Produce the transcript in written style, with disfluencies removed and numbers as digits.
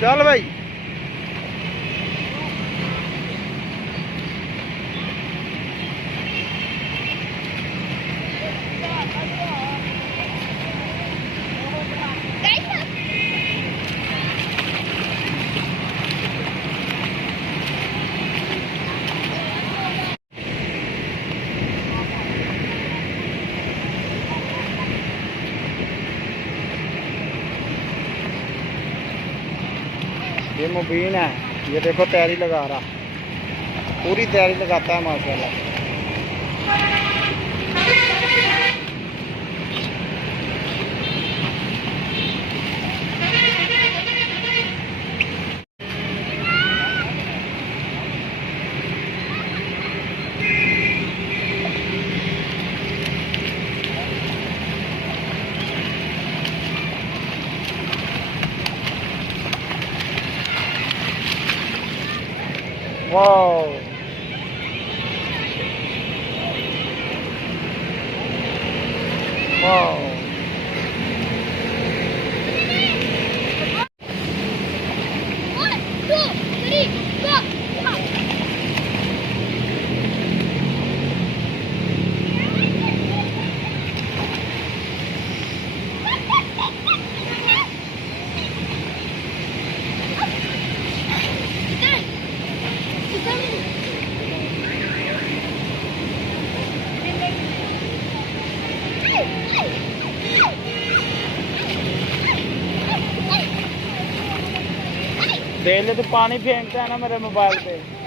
चल भाई ये मुबीन है, ये देखो तैयारी लगा रहा, पूरी तैयारी लगाता है माशाल्लाह। वाओ वाओ देख ले, तू पानी फेंकता है ना मेरे मोबाइल पे।